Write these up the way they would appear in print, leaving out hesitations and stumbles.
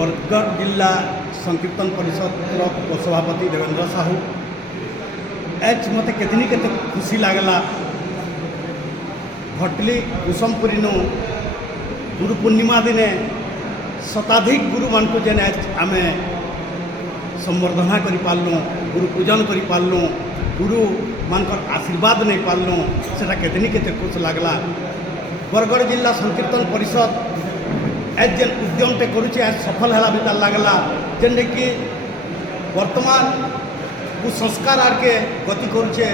बरगढ़ जिला संकीर्तन परिषद उपसभापति देवेंद्र साहू एच मत के खुशी लगला भटली कुसुमपुरी नु गुरु पूर्णिमा दिने शताधिक गुरु मान को जेन आम संवर्धना कर पार्लु गुरु पूजन कर पार्लु गुरु मान आशीर्वाद नहीं पार्लु सेटा के खुश लगला। बरगढ़ जिला संकीर्तन परिषद आज जेन उद्यमटे करुचे आज सफल है भी लगला जेन कि वर्तमान कुसंस्कार आड़के गति करुचे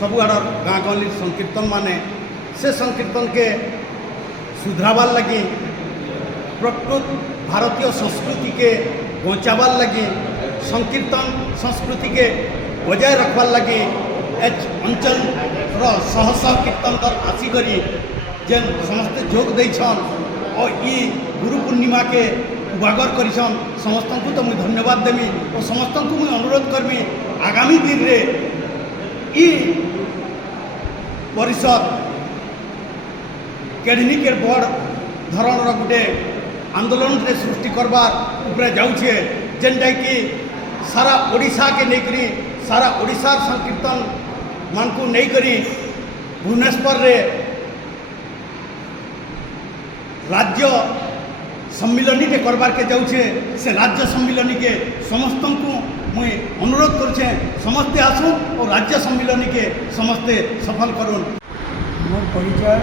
सबुआड़ गाँ गहली संकीर्तन माने से संकीर्तन के सुधराबार लगी प्रकृत भारतीय संस्कृति के बचाबार लगी संकीर्तन संस्कृति के बजाय रखबार लगी एच अंचल शह शह कीर्तन दल आसिक जेन समस्ते जोग देछन और ई गुरु पूर्णिमा के उजागर करिछन समस्त को तो मुझे धन्यवाद देमी और समस्त को मुझे अनुरोध करमी आगामी दिन रे ई परिषद केडनी के बड़ धरण गोटे आंदोलन रे सृष्टि करबार उपरे जाउछे जेनटा कि सारा ओडिशा के नेकरी सारा ओडिशा संकीर्तन मान को नहीं करी भुवनेश्वर रे राज्य सम्मिलनी के करबार के जाऊे से राज्य सम्मिलनी के समस्त को मुई अनुरोध करुचे समस्ते आसू और राज्य सम्मिलनी के समस्ते सफल करूँ। मोर परिचय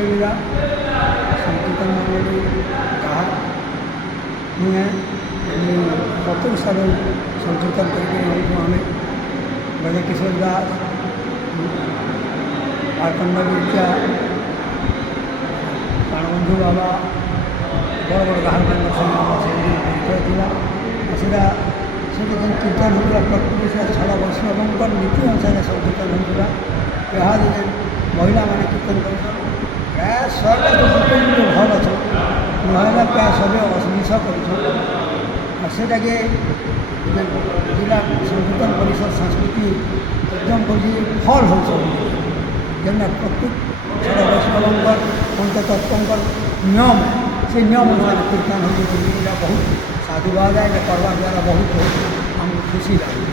एविला संकीर्तन मंडली कहा मुझे 70 साल संकीर्तन करके हमें गजे किशोर दास आरकंडा विद्या प्राणबंधु बाबा बड़ बड़ गाहर परिचय था सेटा से कीर्तन होता प्रकृति से छड़ा वैष्णव नीति अनुसार सब कीर्तन होता यहाँ दिन महिला मैंने कीर्तन कर प्राय 100 कीर्तन भल अच्छे महिला प्राय सब मिस कर जिला संकीर्तन परिषद संस्कृति एकदम बोली फल हो जेना प्रत्येक छड़ा वैष्णव पंचतत्व नियम से नियम अनुसार कीर्तन होती बहुत साधुवाद है करवा द्वारा बहुत हमको खुशी लगी।